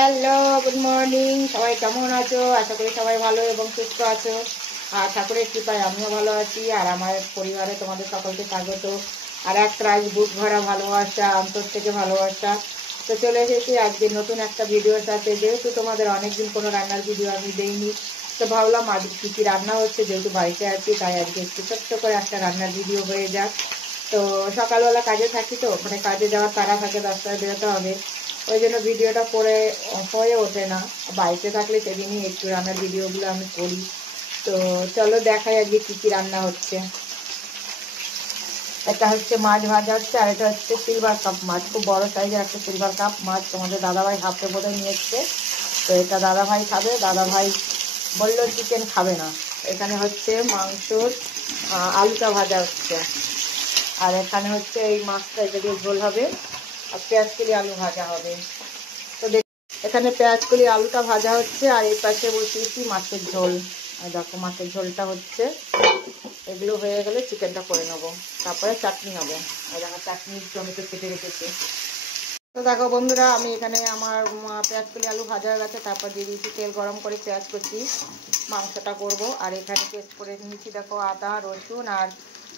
Hello, good morning. সবাই কেমন আছো? আশা করি সবাই ভালো এবং সুস্থ আছো। আর ঠাকুরের কৃপায় আমিও ভালো আছি। আর আমার পরিবারে তোমাদের সকলকে স্বাগত। আর এক রাত বুক ভরা ভালোবাসা, অন্তর থেকে ভালোবাসা। তো চলে এসেছি আজকে নতুন একটা ভিডিওর সাথে। যেহেতু তোমাদের অনেকদিন কোনো রান্নার ভিডিও আমি দেইনি, তো ভাবলাম আজ কী কী রান্না হচ্ছে, যেহেতু বাড়িতে আছি তাই আজকে একটু ছোট্ট করে একটা রান্নার ভিডিও হয়ে যাক। তো সকালবেলা কাজে থাকি, তো মানে কাজে যাওয়ার তাড়া থাকে, 10টায় বেরোতে হবে, ওই জন্য ভিডিওটা করে হয়ে ওঠে না। বাড়িতে থাকলে সেদিনই একটু রান্নার ভিডিওগুলো আমি করি। তো চলো দেখাই আজকে কী কী রান্না হচ্ছে। এটা হচ্ছে মাছ ভাজা হচ্ছে, আর এটা হচ্ছে সিলভার কাপ মাছ, খুব বড় সাইজের একটা সিলভার কাপ মাছ। তোমাদের দাদাভাই হাফে বোধহয় নিয়ে এসছে, তো এটা দাদাভাই খাবে। দাদাভাই বললো চিকেন খাবে না। এখানে হচ্ছে মাংসর আলুটা ভাজা হচ্ছে, আর এখানে হচ্ছে এই মাছটা এটা দিয়ে ঝোল হবে, আর পেঁয়াজকলি আলু ভাজা হবে। তো এখানে পেঁয়াজকলি আলুটা ভাজা হচ্ছে, আর এই পাশে বসিয়েছি মাছের ঝোল। আর দেখো মাছের ঝোলটা হচ্ছে, এগুলো হয়ে গেলে চিকেনটা করে নেবো, তারপরে চাটনি হবে। আর দেখো চাটনি টমেটো কেটে রেখেছি। তো দেখো বন্ধুরা, আমি এখানে আমার পেঁয়াজকলি আলু ভাজা হয়ে গেছে, তারপর দিয়ে দিয়েছি তেল গরম করে পেঁয়াজ কুচি, মাংসটা করব। আর এখানে পেস্ট করে নিয়েছি দেখো আদা রসুন আর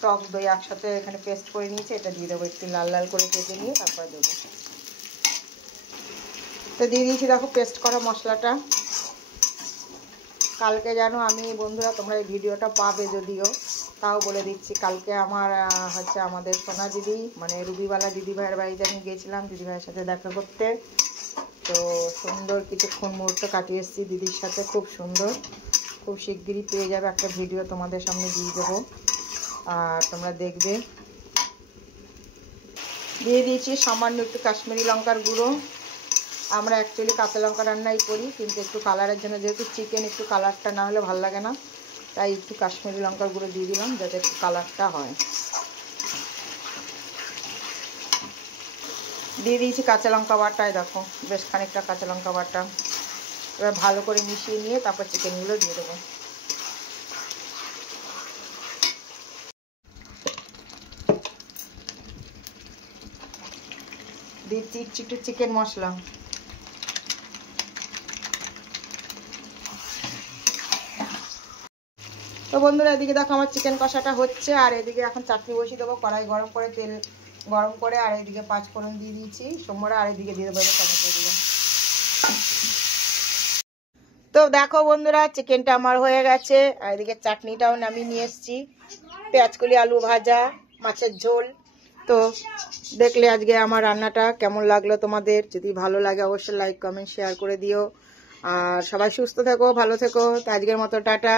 টক দই একসাথে এখানে পেস্ট করে নিয়েছি, এটা দিয়ে দেবো, একটু লাল লাল করে কেটে নিয়ে তারপরে দেবো। তো দিয়ে দিয়েছি দেখো পেস্ট করা মশলাটা। কালকে জানো আমি বন্ধুরা, তোমরা এই ভিডিওটা পাবে যদিও, তাও বলে দিচ্ছি, কালকে আমার হচ্ছে আমাদের সোনা দিদি মানে রুবিওয়ালা দিদিভাইয়ের বাড়িতে আমি গিয়েছিলাম দিদিভাইয়ের সাথে দেখা করতে। তো সুন্দর কিছুক্ষণ মুহূর্ত কাটিয়ে এসেছি দিদির সাথে, খুব সুন্দর। খুব শিগগিরই পেয়ে যাবে একটা ভিডিও, তোমাদের সামনে দিয়ে দেবো, আর তোমরা দেখবে। দিয়ে দিয়েছি সামান্য একটু কাশ্মীরি লঙ্কার গুঁড়ো। আমরা অ্যাকচুয়ালি কাঁচা লঙ্কা রান্নাই করি, কিন্তু একটু কালারের জন্য, যেহেতু চিকেন একটু কালারটা না হলে ভালো লাগে না, তাই একটু কাশ্মীরি লঙ্কার গুঁড়ো দিয়ে দিলাম যাতে একটু কালারটা হয়। দিয়ে দিয়েছি কাঁচা লঙ্কা বাটায়, দেখো বেশ খানিকটা কাঁচা লঙ্কা বাটা। এবার ভালো করে মিশিয়ে নিয়ে তারপর চিকেনগুলো দিয়ে দেবো। দিচ্ছি একটু চিকেন মশলা। তো বন্ধুরা, এদিকে দেখো আমার চিকেন কষাটা হচ্ছে, আর এদিকে এখন চাটনি বসিয়ে দেবো। কড়াই গরম করে তেল গরম করে, আর এদিকে 5 ফোড়ন দিয়ে দিয়েছি সোমবারে, আর এদিকে দিয়ে দেবো টমেটোগুলো। তো দেখো বন্ধুরা, চিকেনটা আমার হয়ে গেছে, আর এদিকে চাটনিটাও নামিয়ে নিয়ে এসেছি, পেঁয়াজকলি আলু ভাজা, মাছের ঝোল। তো দেখলে আজকে আমার রান্নাটা কেমন লাগলো তোমাদের। যদি ভালো লাগে অবশ্যই লাইক কমেন্ট শেয়ার করে দিও। আর সবাই সুস্থ থেকো, ভালো থেকো। তো আজকের মতো টাটা।